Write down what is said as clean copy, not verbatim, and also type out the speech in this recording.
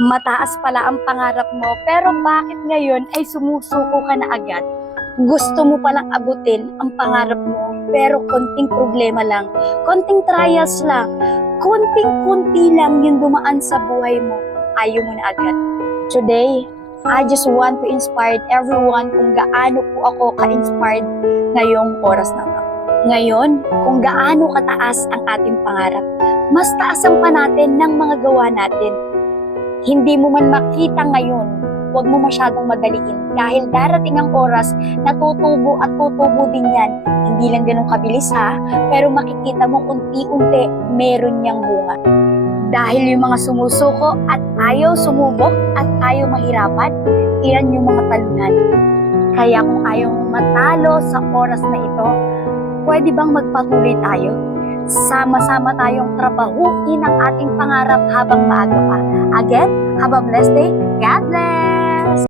Mataas pala ang pangarap mo, pero bakit ngayon ay sumusuko ka na agad? Gusto mo palang abutin ang pangarap mo, pero konting problema lang, konting trials lang, konting-kunti lang yung dumaan sa buhay mo, ayaw mo na agad. Today, I just want to inspire everyone kung gaano po ako ka-inspired ngayong oras na to. Ngayon, kung gaano kataas ang ating pangarap, mas taasan pa natin ng mga gawa natin. Hindi mo man makita ngayon, huwag mo masyadong madaliin dahil darating ang oras na tutubo at tutubo din yan. Hindi lang ganun kabilis pero makikita mo unti-unti meron niyang bunga. Dahil yung mga sumusuko at ayaw sumubok at ayaw mahirapan, iyan yung mga talunan. Kaya kung ayaw mong matalo sa oras na ito, pwede bang magpatuloy tayo? Sama-sama tayong trabahuin ang ating pangarap habang maaga pa. Again, have a blessed day. God bless.